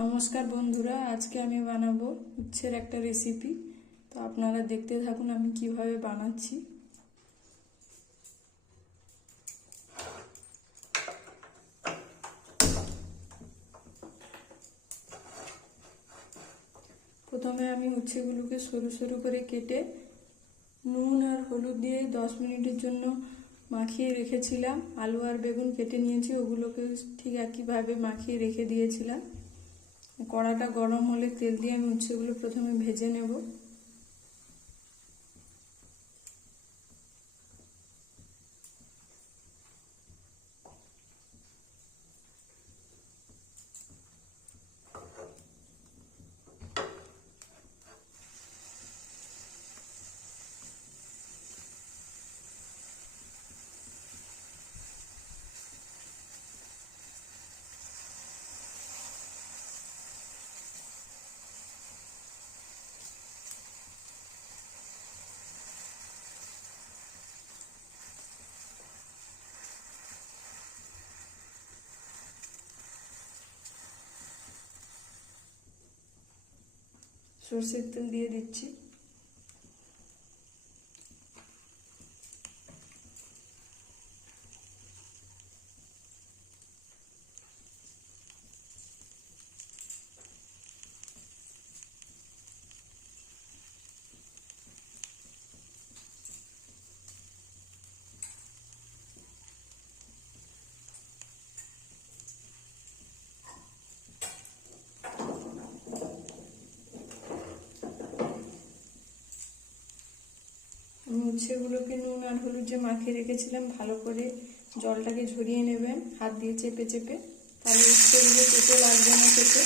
নমস্কার বন্ধুরা, আজকে আমি বানাবো উচ্ছের একটা রেসিপি। তো আপনারা দেখতে থাকুন আমি কিভাবে বানাচ্ছি। প্রথমে আমি উচ্ছেগুলোকে সরু সরু করে কেটে নুন আর হলুদ দিয়ে 10 মিনিটের জন্য মাখিয়ে রেখেছিলাম। আলু আর বেগুন কেটে নিয়েছি, ওগুলোকে ঠিক একইভাবে মাখিয়ে রেখে দিয়েছিলাম। কড়াটা গরম হলে তেল দিয়ে আমি উচ্ছেগুলো প্রথমে ভেজে নেব। সরষের তেল দিয়ে দিচ্ছি। আমি উচ্ছেগুলোকে নুন আর হলুদ যে মাখিয়ে রেখেছিলাম ভালো করে জলটাকে ঝরিয়ে নেবেন হাত দিয়ে চেপে চেপে, তাহলে উচ্ছেগুলো তেতো লাগবে না খেতে।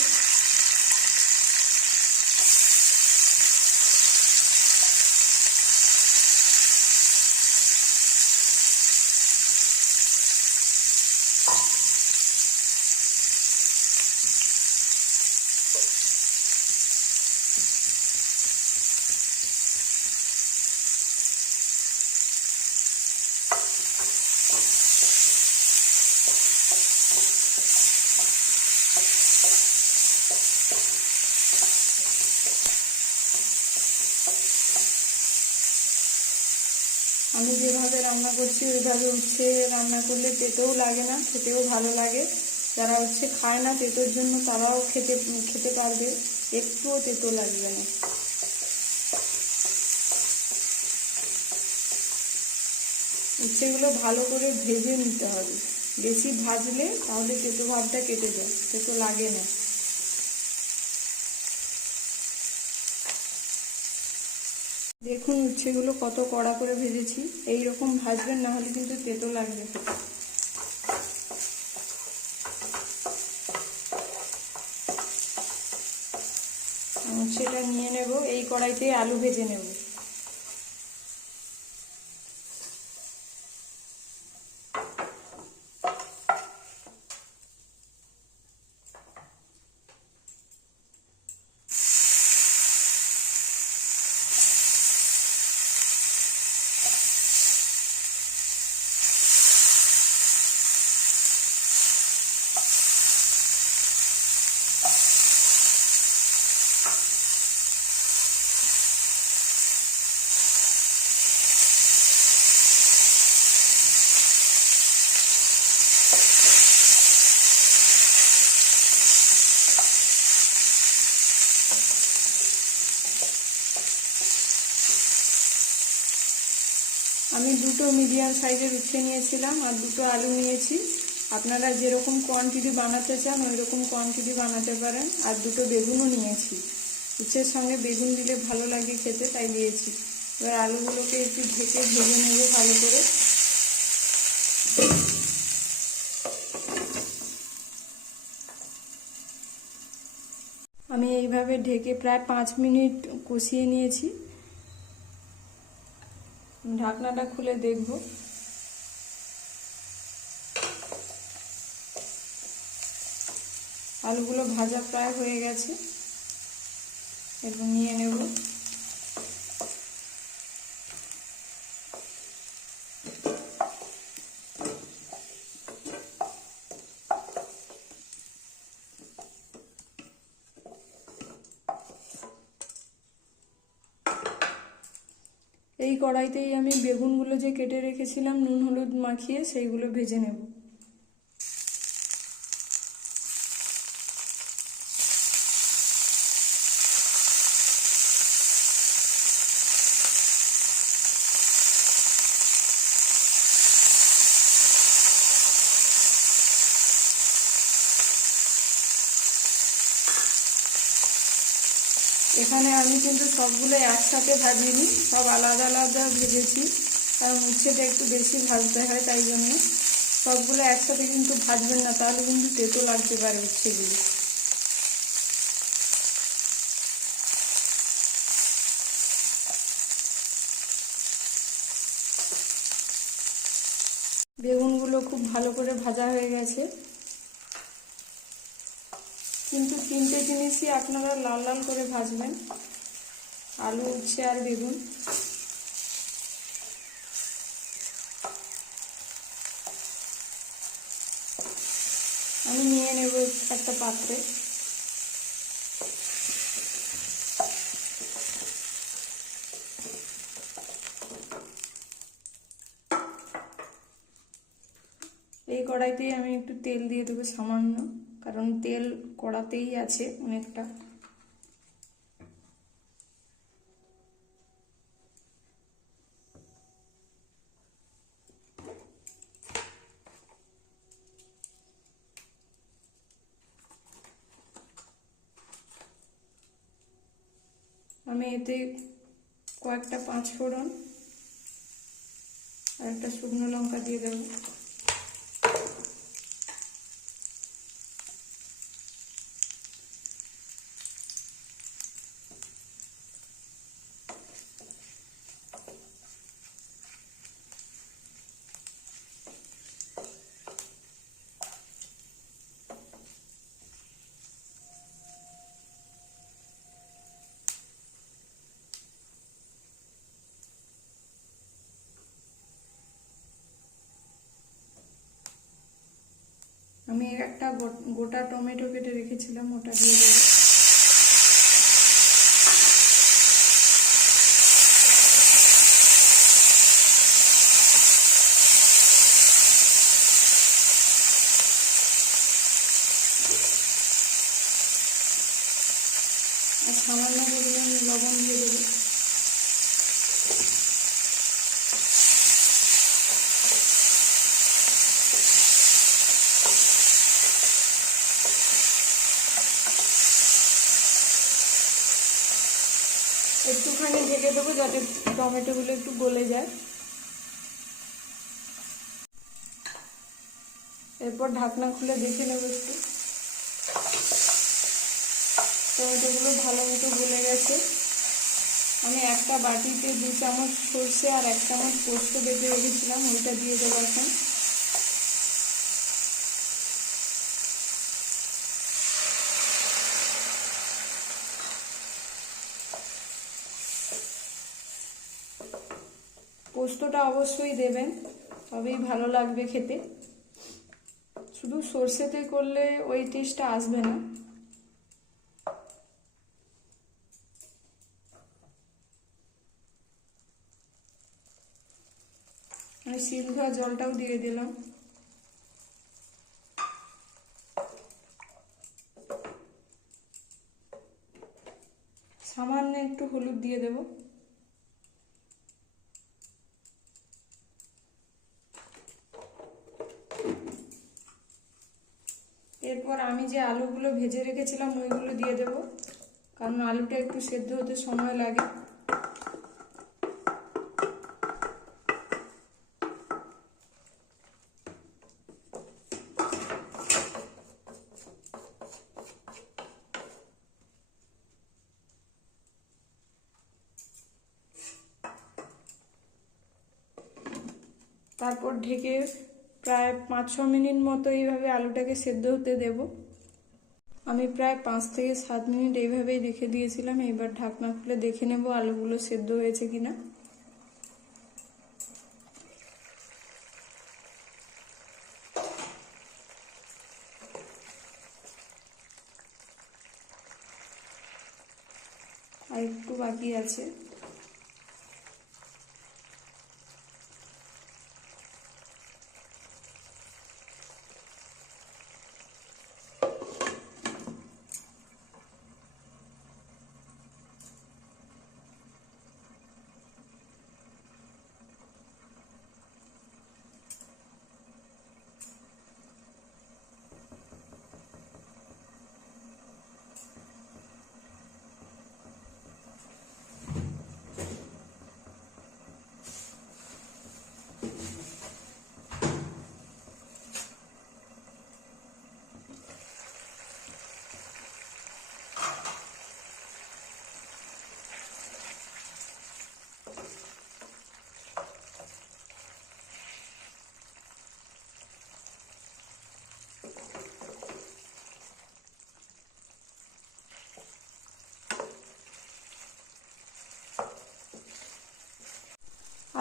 আমি যেভাবে রান্না করছি ওইভাবে উচ্ছে রান্না করলে তেতেও লাগে না, খেতেও ভালো লাগে। যারা উচ্ছে খায় না তেতোর জন্য তারাও খেতে পারবে, একটুও তেতো লাগবে না। উচ্ছেগুলো ভালো করে ভেজে নিতে হবে, বেশি ভাজলে তাহলে তেতো ভাবটা কেটে যায়, তেতো লাগে না। দেখুন উচ্ছেগুলো কত কড়া করে ভেজেছি, এই রকম ভাজবেন, না হলে কিন্তু তেতো লাগবে। উচ্ছেটা নিয়ে নেব, এই কড়াইতে আলু ভেজে নেব। আমি দুটো মিডিয়াম সাইজের উচ্ছে নিয়েছিলাম আর দুটো আলু নিয়েছি। আপনারা যেরকম কোয়ান্টিটি বানাতে চান ওই রকম কোয়ান্টিটি বানাতে পারেন। আর দুটো বেগুনও নিয়েছি, উচ্ছের সঙ্গে বেগুন দিলে ভালো লাগে খেতে, তাই দিয়েছি। এবার আলুগুলোকে একটু ঢেকে ভেজে নেব ভালো করে। আমি এইভাবে ঢেকে প্রায় 5 মিনিট কষিয়ে নিয়েছি। ঢাকনাটা খুলে দেখব। আলুগুলো ভাজা প্রায় হয়ে গেছে, এবং নিয়ে নেব। এই কড়াইতেই আমি বেগুনগুলো যে কেটে রেখেছিলাম নুন হলুদ মাখিয়ে সেইগুলো ভেজে নেব। এখানে আমি কিন্তু সবগুলো একসাথে ভাজিনি, সব আলাদা আলাদা ভেজেছি, কারণ উচ্ছেটা একটু বেশি ভাজতে হয়, তাই জন্য সবগুলো একসাথে কিন্তু ভাজবেন না, তাহলে কিন্তু তেতো লাগতে পারে উচ্ছেগুলো। বেগুনগুলো খুব ভালো করে ভাজা হয়ে গেছে, কিন্তু তিনটে জিনিসই আপনারা লাল লাল করে ভাজবেন, আলু, উচ্ছে আর বেগুন। আমি নিয়ে নেব একটা পাত্রে। এই কড়াইতেই আমি একটু তেল দিয়ে দেবো সামান্য, কারণ তেল কড়াতেই আছে অনেকটা। আমি এতে কয়েকটা পাঁচফোড়ন আর একটা শুকনো লঙ্কা দিয়ে দেবো। আমি একটা গোটা টমেটো কেটে রেখেছিলাম, ওটা দিয়ে দেবো। আর সামান্য পরিমাণ লবণ দিয়ে দেবো। একটুখানি ঢেকে দেবো যাতে টমেটোগুলো একটু গলে যায়। এরপর ঢাকনা খুলে দেখে নেব একটু। টমেটোগুলো ভালো মতো গলে গেছে। আমি একটা বাটিতে 2 চামচ সর্ষে আর 1 চামচ পোস্ত বেটে রেখেছিলাম, ওইটা দিয়ে দেবো এখন। পোস্তটা অবশ্যই দেবেন, তবেই ভালো লাগবে খেতে। শুধু সর্ষেতে করলে ওই টেস্টটা আসবে না। আমি শিল ধোয়া জলটাও দিয়ে দিলাম। সামান্য একটু হলুদ দিয়ে দেব। এরপর আমি যে আলুগুলো ভেজে রেখেছিলাম ওইগুলো দিয়ে দেব, কারণ আলুটা একটু সেদ্ধ হতে সময় লাগে। তারপর ঢেকে প্রায় 5-6 মিনিট মতো এইভাবে আলুটাকে সেদ্ধ হতে দেব। আমি প্রায় 5 থেকে 7 মিনিট এইভাবেই রেখে দিয়েছিলাম। এবার ঢাকনা খুলে দেখে নেব আলুগুলো সেদ্ধ হয়েছে কিনা। আর একটু বাকি আছে।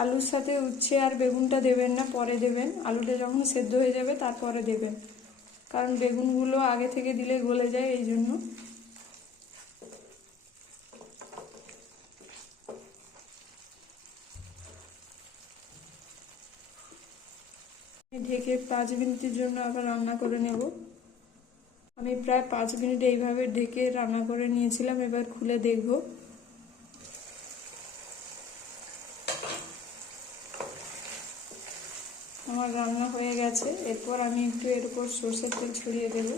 আলুর সাথে উচ্ছে আর বেগুনটা দেবেন না, পরে দেবেন। আলুটা যখন সেদ্ধ হয়ে যাবে তারপরে দেবেন, কারণ বেগুনগুলো আগে থেকে দিলে গলে যায়, এই জন্য। ঢেকে 5 মিনিটের জন্য আবার রান্না করে নেব। আমি প্রায় 5 মিনিট এইভাবে ঢেকে রান্না করে নিয়েছিলাম, এবার খুলে দেখব। আমার রান্না হয়ে গেছে। এরপর আমি একটু এর উপর সরষের তেল ছড়িয়ে দেব।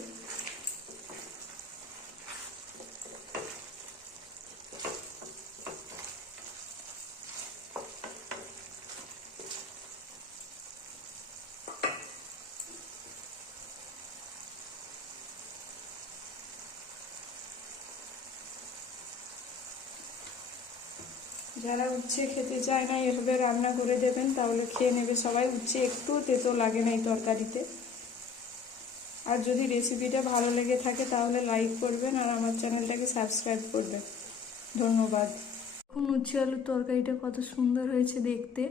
যারা উচ্ছে খেতে চায় না এভাবে রান্না করে দেবেন, তাহলে খেয়ে নেবে সবাই। উচ্ছে একটু তেতো লাগে না এই তরকারিতে। আর যদি রেসিপিটা ভালো লেগে থাকে তাহলে লাইক করবেন আর আমার চ্যানেলটাকে সাবস্ক্রাইব করবেন। ধন্যবাদ। এখন উচ্ছে আলুর তরকারিটা কত সুন্দর হয়েছে দেখতে।